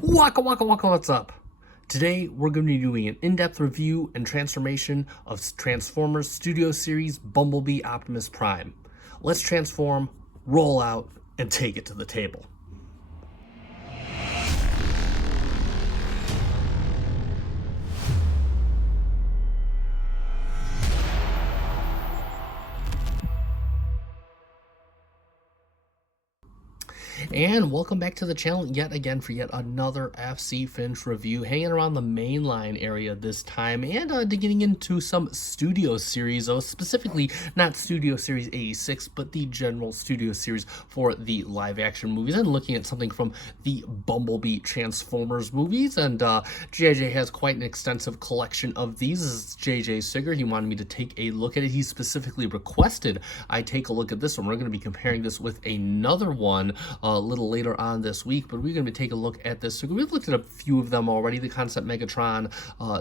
Waka waka waka, what's up? Today we're going to be doing an in-depth review and transformation of Transformers Studio Series Bumblebee Optimus Prime. Let's transform, roll out, and take it to the table. And welcome back to the channel yet again for yet another FC Finch review, hanging around the mainline area this time, and getting into some Studio Series, specifically not Studio Series 86, but the general Studio Series for the live action movies, and looking at something from the Bumblebee Transformers movies. And JJ has quite an extensive collection of these. This is JJ Sigger. He wanted me to take a look at it. He specifically requested I take a look at this one. We're going to be comparing this with another one a little later on this week, but we're going to take a look at this. So we've looked at a few of them already, the Concept Megatron,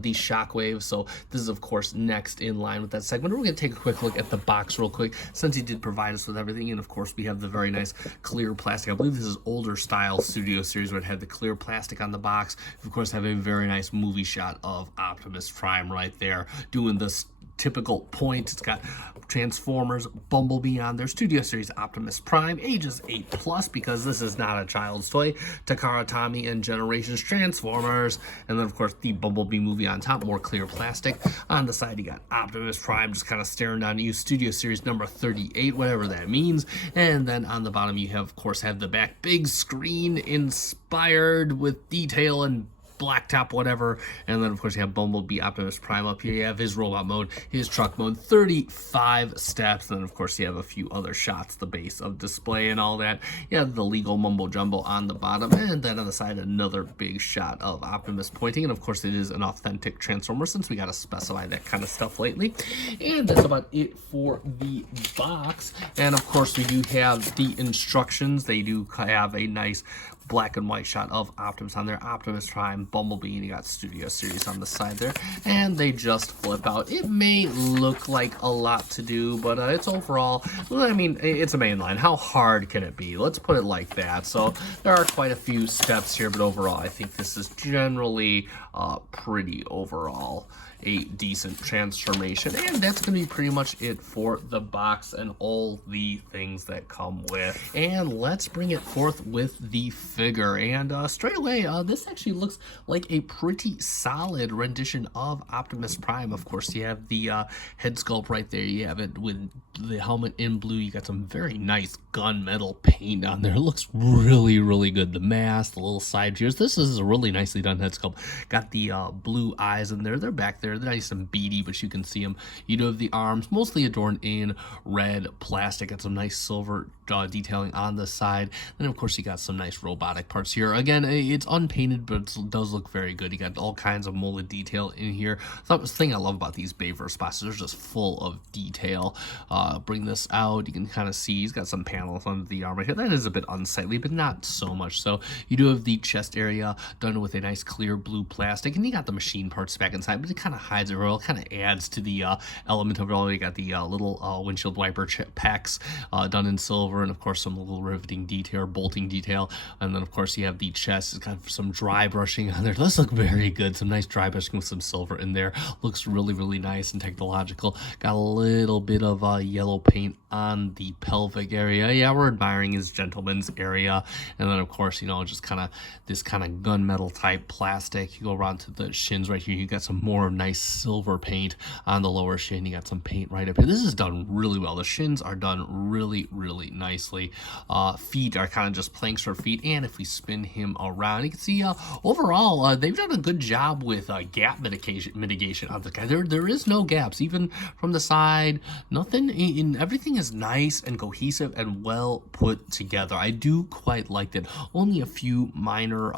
the Shockwave, so this is of course next in line with that segment. We're going to take a quick look at the box real quick, since he did provide us with everything. And of course we have the very nice clear plastic. I believe this is older style Studio Series where it had the clear plastic on the box. Of course have a very nice movie shot of Optimus Prime right there doing this typical point. It's got Transformers Bumblebee on their Studio Series Optimus Prime, ages 8+, because this is not a child's toy. Takara Tommy and Generations Transformers, and then of course the Bumblebee movie on top, more clear plastic. On the side you got Optimus Prime just kind of staring down at you, Studio Series number 38, whatever that means. And then on the bottom you have, of course, have the back big screen inspired with detail and blacktop, whatever. And then of course you have Bumblebee Optimus Prime up here. You have his robot mode, his truck mode, 35 steps. And then of course you have a few other shots, the base of display and all that. You have the legal mumbo jumbo on the bottom, and then on the side another big shot of Optimus pointing. And of course it is an authentic Transformer, since we got to specify that kind of stuff lately. And that's about it for the box. And of course we do have the instructions. They do have a nice black and white shot of Optimus on there, Optimus Prime, Bumblebee, and you got Studio Series on the side there, and they just flip out. It may look like a lot to do, but it's overall, well, I mean, it's a mainline. How hard can it be? Let's put it like that. So there are quite a few steps here, but overall I think this is generally pretty overall a decent transformation. And that's going to be pretty much it for the box and all the things that come with. And let's bring it forth with the figure. And straight away, this actually looks like a pretty solid rendition of Optimus Prime. Of course, you have the head sculpt right there. You have it with the helmet in blue. You got some very nice gunmetal paint on there. It looks really, really good. The mask, the little side tears. This is a really nicely done head sculpt. Got the blue eyes in there. They're back there. They're nice and beady, but you can see them. You do have the arms, mostly adorned in red plastic. Got some nice silver detailing on the side. Then of course you got some nice robotic parts here. Again, it's unpainted, but it does look very good. You got all kinds of molded detail in here. The thing I love about these Bayverse boxes, they're just full of detail. Bring this out, you can kind of see he's got some panels under the arm right here. That is a bit unsightly, but not so much so. You do have the chest area done with a nice clear blue plastic, and you got the machine parts back inside, but it kind of hides it well. It kind of adds to the element of it all. You got the little windshield wiper packs done in silver, and of course some little riveting detail, bolting detail. And then of course you have the chest. It's got some dry brushing on there. It does look very good. Some nice dry brushing with some silver in there. Looks really, really nice and technological. Got a little bit of yellow paint on the pelvic area. Yeah, we're admiring his gentleman's area. And then of course, you know, just kind of this kind of gunmetal type plastic. You go around to the shins right here. You got some more nice silver paint on the lower shin. You got some paint right up here. This is done really well. The shins are done really, really nicely. Feet are kind of just planks for feet. And if we spin him around, you can see overall they've done a good job with gap mitigation on the guy. There is no gaps, even from the side. Nothing in everything is nice and cohesive and well put together. I do quite like that. Only a few minor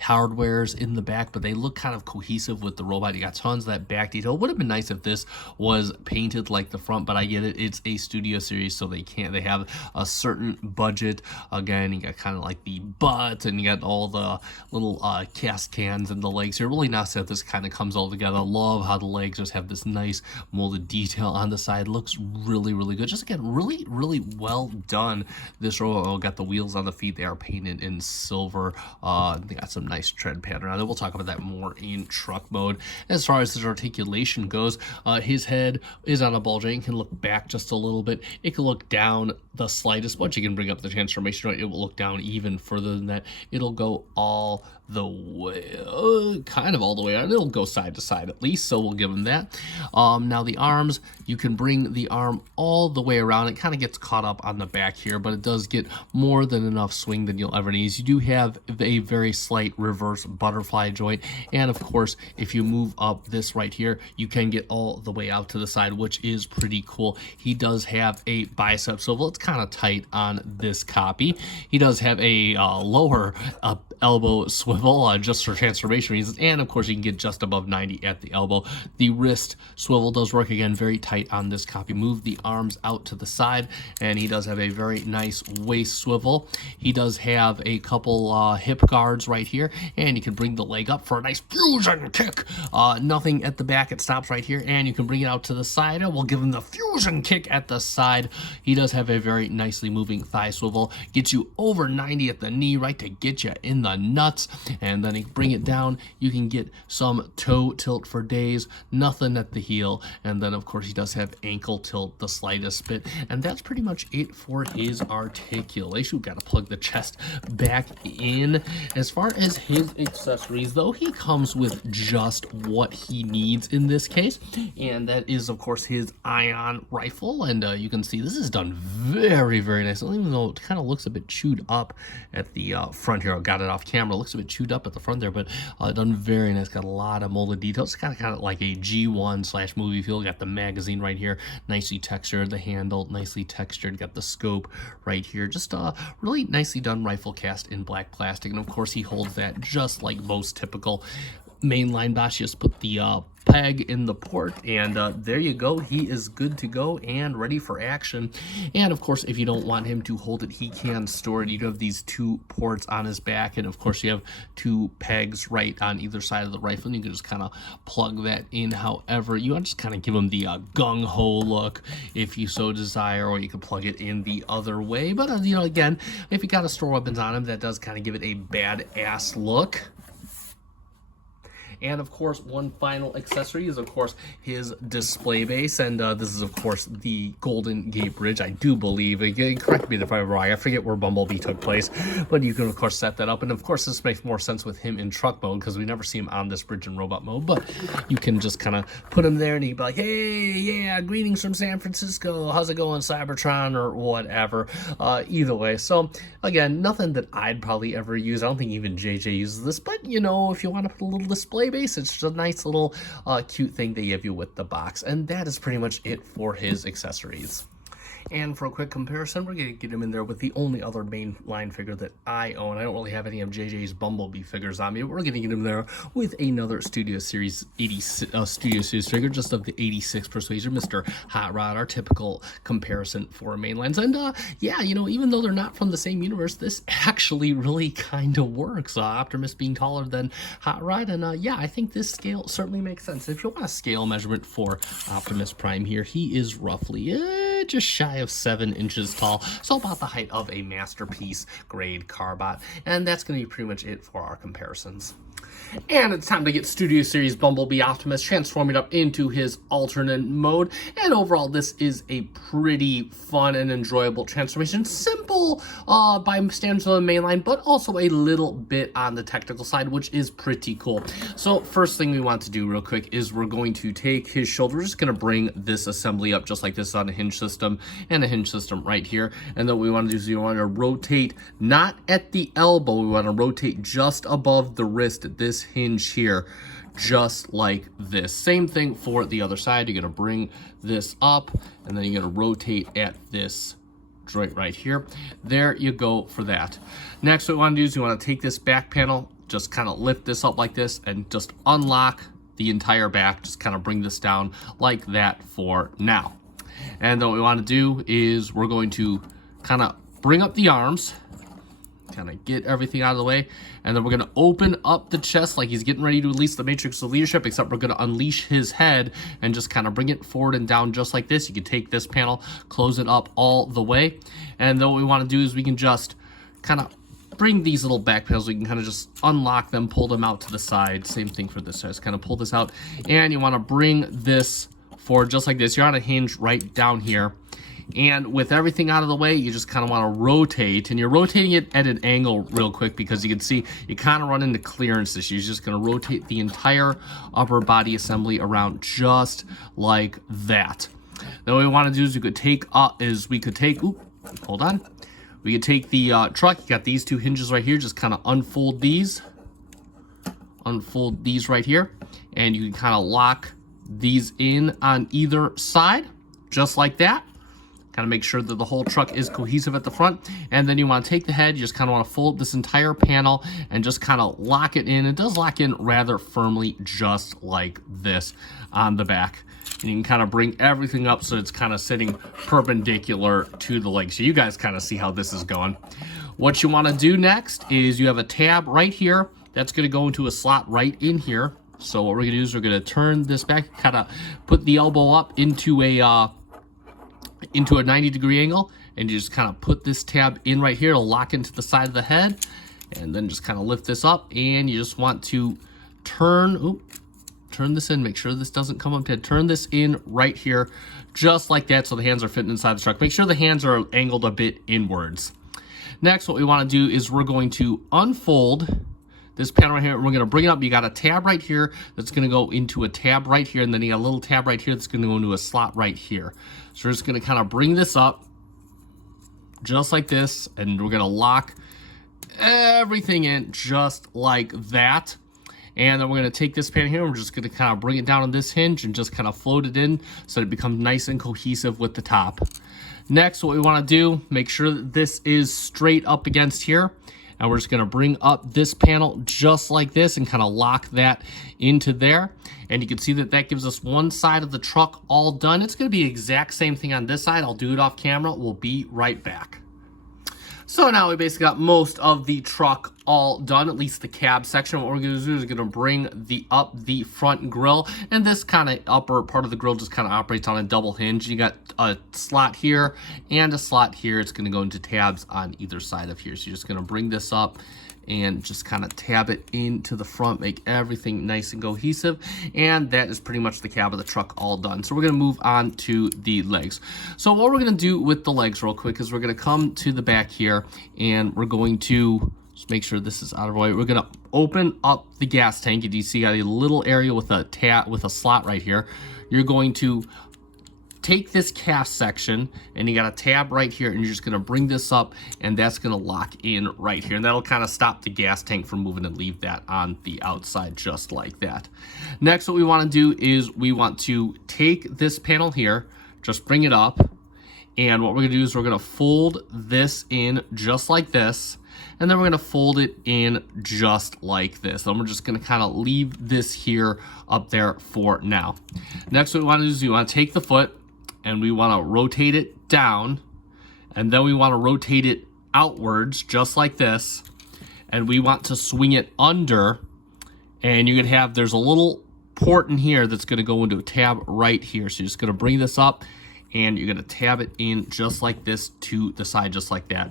hardwares in the back, but they look kind of cohesive with the robot. You got tons bronze, that back detail. It would have been nice if this was painted like the front, but I get it. It's a studio series, so they have a certain budget. Again, you got kind of like the butt, and you got all the little cast cans and the legs here. Really nice that this kind of comes all together. Love how the legs just have this nice molded detail on the side. Looks really, really good. Just again, really, really well done. This row got the wheels on the feet. They are painted in silver. They got some nice tread pattern on it. We'll talk about that more in truck mode. As far as his articulation goes, his head is on a ball joint. It can look back just a little bit. It can look down the slightest. Once you can bring up the transformation joint, it will look down even further than that. It'll go all the way, kind of all the way out. It'll go side to side at least, so we'll give him that. Now the arms, you can bring the arm all the way around. It kind of gets caught up on the back here, but it does get more than enough swing than you'll ever need. You do have a very slight reverse butterfly joint, and of course, if you move up this right here, you can get all the way out to the side, which is pretty cool. He does have a bicep swivel. It's kind of tight on this copy. He does have a lower elbow swivel just for transformation reasons, and of course you can get just above 90 at the elbow. The wrist swivel does work, again, very tight on this copy. Move the arms out to the side, and he does have a very nice waist swivel. He does have a couple hip guards right here, and you can bring the leg up for a nice fusion kick. Nothing at the back, it stops right here, and you can bring it out to the side, and we'll give him the fusion kick at the side. He does have a very nicely moving thigh swivel, gets you over 90 at the knee, right to get you in the nuts, and then you bring it down. You can get some toe tilt for days, nothing at the heel, and then of course he does have ankle tilt the slightest bit, and that's pretty much it for his articulation. We've got to plug the chest back in. As far as his accessories, though, he comes with just what he needs in this case, and that is of course his ion rifle, and you can see this is done very, very nice, even though it kind of looks a bit chewed up at the front here. I got it off camera. It looks a bit chewed up at the front there, but done very nice. Got a lot of molded details. It's kind of like a G1 / movie feel. Got the magazine right here, nicely textured. The handle, nicely textured. Got the scope right here. Just really nicely done rifle cast in black plastic. And of course, he holds that just like most typical mainline bots. Just put the peg in the port, and there you go. He is good to go and ready for action. And of course, if you don't want him to hold it, he can store it. You do have these 2 ports on his back, and of course you have 2 pegs right on either side of the rifle, and you can just kind of plug that in however you want. Just kind of give him the gung-ho look if you so desire, or you can plug it in the other way. But you know, again, if you got to store weapons on him, that does kind of give it a badass look. And of course, one final accessory is of course his display base, and this is of course the Golden Gate Bridge, I do believe. Correct me if I'm wrong, I forget where Bumblebee took place, but you can of course set that up. And of course this makes more sense with him in truck mode, because we never see him on this bridge in robot mode, but you can just kind of put him there and he'd be like, hey, yeah, greetings from San Francisco, how's it going, Cybertron, or whatever. Either way, so again, nothing that I'd probably ever use. I don't think even JJ uses this, but you know, if you want to put a little display base, it's just a nice little cute thing they give you with the box. And that is pretty much it for his accessories. And for a quick comparison, we're going to get him in there with the only other main line figure that I own. I don't really have any of JJ's Bumblebee figures on me, but we're going to get him there with another Studio Series 86 Studio Series figure, just of the 86 Persuasion, Mr. Hot Rod, our typical comparison for mainlines. And yeah, you know, even though they're not from the same universe, this actually really kind of works. Optimus being taller than Hot Rod, and yeah, I think this scale certainly makes sense. If you want a scale measurement for Optimus Prime here, he is roughly just shy of 7 inches tall, so about the height of a masterpiece grade carbot. And that's going to be pretty much it for our comparisons. And it's time to get Studio Series Bumblebee Optimus transforming up into his alternate mode. And overall, this is a pretty fun and enjoyable transformation. Simple by standards of the mainline, but also a little bit on the technical side, which is pretty cool. So first thing we want to do real quick is we're going to take his shoulder. We're just going to bring this assembly up just like this on a hinge system, and a hinge system right here. And then what we want to do is we want to rotate not at the elbow. We want to rotate just above the wrist at this hinge here, just like this. Same thing for the other side. You're going to bring this up, and then you're going to rotate at this joint right here. There you go for that. Next, what we want to do is we want to take this back panel, just kind of lift this up like this, and just unlock the entire back. Just kind of bring this down like that for now. And then what we want to do is we're going to kind of bring up the arms, kind of get everything out of the way, and then we're going to open up the chest like he's getting ready to release the Matrix of Leadership, except we're going to unleash his head and just kind of bring it forward and down just like this. You can take this panel, close it up all the way, and then what we want to do is we can just kind of bring these little back panels. We can kind of just unlock them, pull them out to the side. Same thing for this side. Just kind of pull this out, and you want to bring this forward just like this. You're on a hinge right down here. And with everything out of the way, you just kind of want to rotate, and you're rotating it at an angle real quick because you can see you kind of run into clearance issues. You're just going to rotate the entire upper body assembly around just like that. Then what we want to do is we could take, hold on. We could take the truck. You got these two hinges right here. Just kind of unfold these right here, and you can kind of lock these in on either side, just like that. Kind of make sure that the whole truck is cohesive at the front. And then you want to take the head, you just kind of want to fold this entire panel and just kind of lock it in. It does lock in rather firmly, just like this on the back. And you can kind of bring everything up so it's kind of sitting perpendicular to the leg. So you guys kind of see how this is going. What you want to do next is you have a tab right here. That's going to go into a slot right in here. So what we're going to do is we're going to turn this back, kind of put the elbow up into a 90-degree angle, and you just kind of put this tab in right here to lock into the side of the head, and then just kind of lift this up, and you just want to turn this in, make sure this doesn't come up to head, turn this in right here, just like that, so the hands are fitting inside the truck. Make sure the hands are angled a bit inwards. Next, what we want to do is we're going to unfold this panel right here, and we're going to bring it up. You got a tab right here that's going to go into a tab right here, and then you got a little tab right here that's going to go into a slot right here. So we're just going to kind of bring this up just like this, and we're going to lock everything in just like that. And then we're going to take this panel here, and we're just going to kind of bring it down on this hinge and just kind of float it in so that it becomes nice and cohesive with the top. Next, what we want to do, make sure that this is straight up against here. And we're just going to bring up this panel just like this and kind of lock that into there. And you can see that that gives us one side of the truck all done. It's going to be the exact same thing on this side. I'll do it off camera. We'll be right back. So now we basically got most of the truck all done, at least the cab section. What we're going to do is going to bring up the front grille, and this kind of upper part of the grille just kind of operates on a double hinge. You got a slot here and a slot here. It's going to go into tabs on either side of here. So you're just going to bring this up and just kind of tab it into the front, make everything nice and cohesive, and that is pretty much the cab of the truck all done. So we're going to move on to the legs. So what we're going to do with the legs real quick is we're going to come to the back here, and we're going to just make sure this is out of the way. We're going to open up the gas tank. You see got a little area with a tab with a slot right here. You're going to take this cast section, and you got a tab right here, and you're just going to bring this up, and that's going to lock in right here, and that'll kind of stop the gas tank from moving and leave that on the outside just like that. Next, what we want to do is we want to take this panel here, just bring it up, and what we're going to do is we're going to fold this in just like this, and then we're going to fold it in just like this. Then we're just going to kind of leave this here up there for now. Next, what we want to do is we want to take the foot, and we want to rotate it down, and then we want to rotate it outwards just like this, and we want to swing it under, and you can have, there's a little port in here that's going to go into a tab right here. So you're just going to bring this up, and you're going to tab it in just like this to the side, just like that.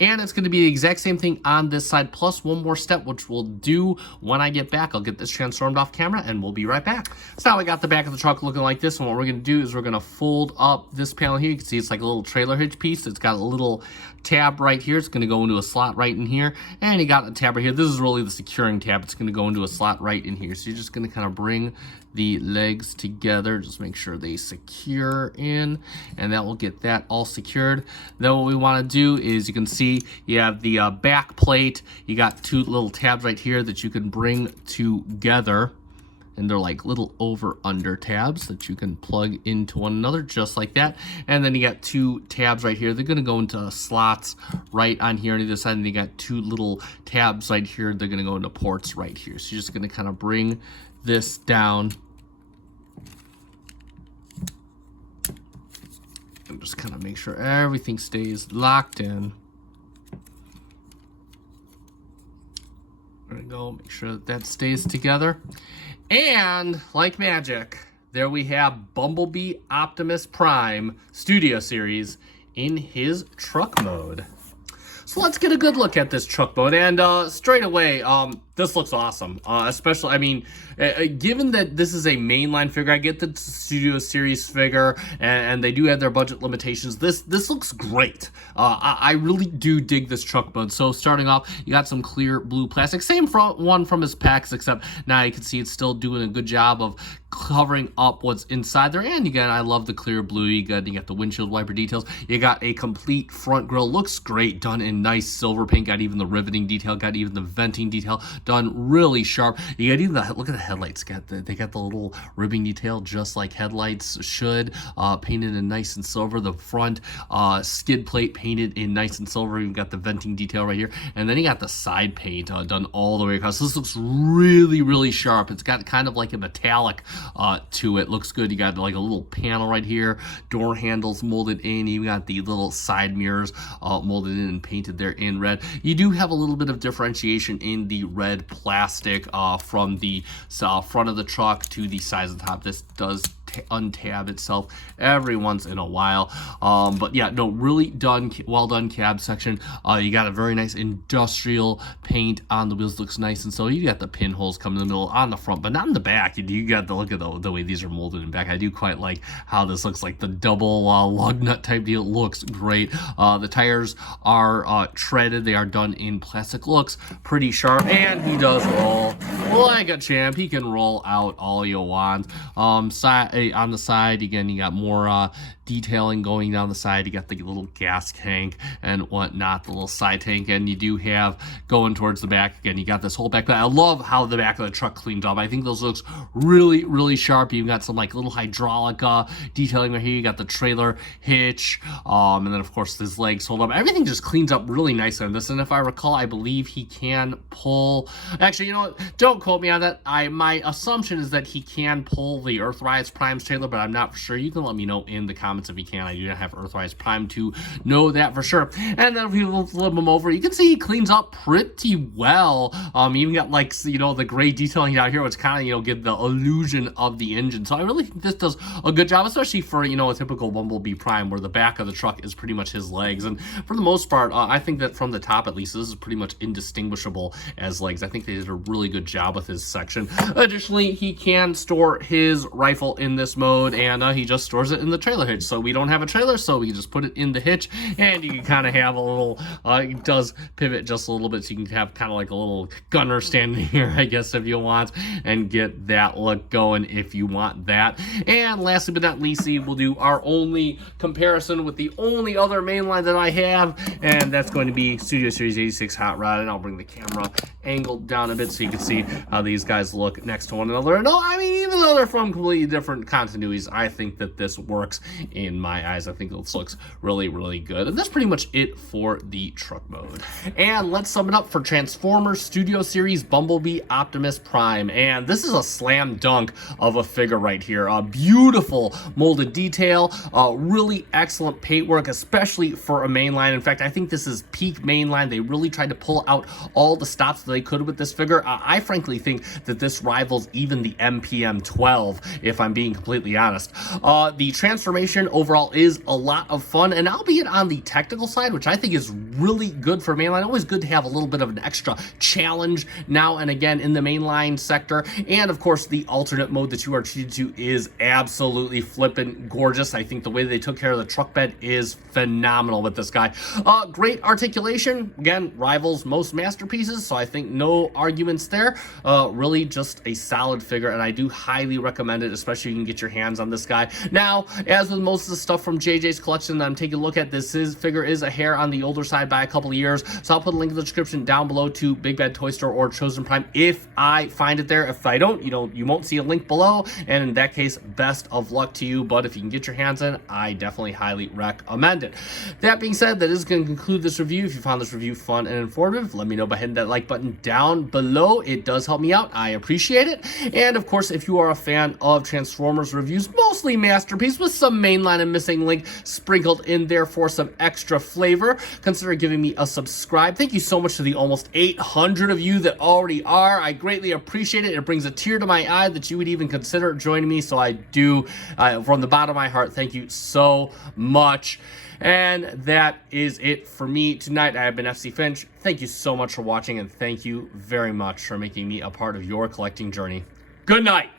And it's going to be the exact same thing on this side, plus one more step, which we'll do when I get back. I'll get this transformed off camera, and we'll be right back. So now we got the back of the truck looking like this, and what we're going to do is we're going to fold up this panel here. You can see it's like a little trailer hitch piece. It's got a little tab right here. It's going to go into a slot right in here, and you got a tab right here. This is really the securing tab. It's going to go into a slot right in here. So you're just going to kind of bring the legs together, just make sure they secure in, and that will get that all secured. Then what we want to do is, you can see you have the back plate. You got two little tabs right here that you can bring together, and they're like little over-under tabs that you can plug into one another just like that. And then you got two tabs right here. They're going to go into slots right on here on either side, and you got two little tabs right here. They're going to go into ports right here. So you're just going to kind of bring this down. And just kind of make sure everything stays locked in. There we go, make sure that that stays together. And like magic, there we have Bumblebee Optimus Prime Studio Series in his truck mode. So let's get a good look at this truck mode, and straight away, this looks awesome. Especially, I mean, given that this is a mainline figure, I get the Studio Series figure, and they do have their budget limitations. This looks great. I really do dig this truck mode. So starting off, you got some clear blue plastic, same one from his packs, except now you can see it's still doing a good job of covering up what's inside there. And again, I love the clear blue. You got the windshield wiper details. You got a complete front grille, looks great, done in nice silver paint. Got even the riveting detail, got even the venting detail done really sharp. You got even look at the headlights. They got the little ribbing detail just like headlights should, painted in nice and silver. The front skid plate painted in nice and silver. You've got the venting detail right here, and then you got the side paint done all the way across. This looks really sharp. It's got kind of like a metallic to it. Looks good. You got like a little panel right here, door handles molded in. You got the little side mirrors molded in and painted there in red. You do have a little bit of differentiation in the red plastic from the front of the truck to the sides of the top. This does untab itself every once in a while, but yeah, no, really well done cab section. You got a very nice industrial paint on the wheels. Looks nice, and so you got the pinholes coming in the middle on the front, but not in the back. You got the look at the way these are molded in back. I do quite like how this looks like the double lug nut type deal. Looks great. The tires are treaded. They are done in plastic. Looks pretty sharp, and he does roll like a champ. He can roll out all you want. On the side, again, you got more detailing going down the side. You got the little gas tank and whatnot, the little side tank, and you do have going towards the back. Again, you got this whole back. But I love how the back of the truck cleaned up. I think those looks really sharp. You got some like little hydraulic detailing right here. You got the trailer hitch, and then of course his legs hold up. Everything just cleans up really nicely on this. And if I recall, I believe he can pull. Actually, you know what? Don't quote me on that. My assumption is that he can pull the Earthrise Prime's trailer, but I'm not for sure. You can let me know in the comments if he can. I do not have Earthrise Prime to know that for sure. And then if you flip him over, you can see he cleans up pretty well. Even got like, you know, the gray detailing out here, which kind of, you know, give the illusion of the engine. So I really think this does a good job, especially for, you know, a typical Bumblebee Prime where the back of the truck is pretty much his legs. And for the most part, I think that from the top at least, this is pretty much indistinguishable as legs. I think they did a really good job with his section. Additionally, he can store his rifle in this mode, and he just stores it in the trailer hitch. So we don't have a trailer, so we can just put it in the hitch, and you can kind of have a little, it does pivot just a little bit, so you can have kind of like a little gunner standing here, I guess, if you want, and get that look going if you want that. And lastly but not leastly, we'll do our only comparison with the only other mainline that I have, and that's going to be Studio Series 86 Hot Rod. And I'll bring the camera angled down a bit so you can see how these guys look next to one another. No, I mean, even though they're from completely different continuities, I think that this works in my eyes. I think this looks really good. And that's pretty much it for the truck mode. And let's sum it up for Transformers Studio Series Bumblebee Optimus Prime. And this is a slam dunk of a figure right here. A beautiful molded detail, really excellent paintwork, especially for a mainline. In fact, I think this is peak mainline. They really tried to pull out all the stops that they could with this figure. I frankly think that this rivals even the MPM 12, if I'm being completely honest. The transformation overall is a lot of fun, and albeit on the technical side, which I think is really good for mainline. Always good to have a little bit of an extra challenge now and again in the mainline sector. And of course, the alternate mode that you are treated to is absolutely flippin' gorgeous. I think the way they took care of the truck bed is phenomenal with this guy. Great articulation, again, rivals most masterpieces, so I think no arguments there. Really just a solid figure, and I do highly recommend it, especially if you can get your hands on this guy. Now, as with most knows the stuff from JJ's collection that I'm taking a look at. This figure is a hair on the older side by a couple of years, so I'll put a link in the description down below to Big Bad Toy Store or Chosen Prime if I find it there. If I don't, you won't see a link below, and in that case, best of luck to you. But if you can get your hands in, I definitely highly recommend it. That being said, that is going to conclude this review. If you found this review fun and informative, let me know by hitting that like button down below. It does help me out. I appreciate it. And of course, if you are a fan of Transformers reviews, mostly Masterpiece with some mainline and missing link sprinkled in there for some extra flavor, consider giving me a subscribe. Thank you so much to the almost 800 of you that already are. I greatly appreciate it. It brings a tear to my eye that you would even consider joining me. So I do, from the bottom of my heart, thank you so much. And that is it for me tonight. I have been FC Finch. Thank you so much for watching, and thank you very much for making me a part of your collecting journey. Good night.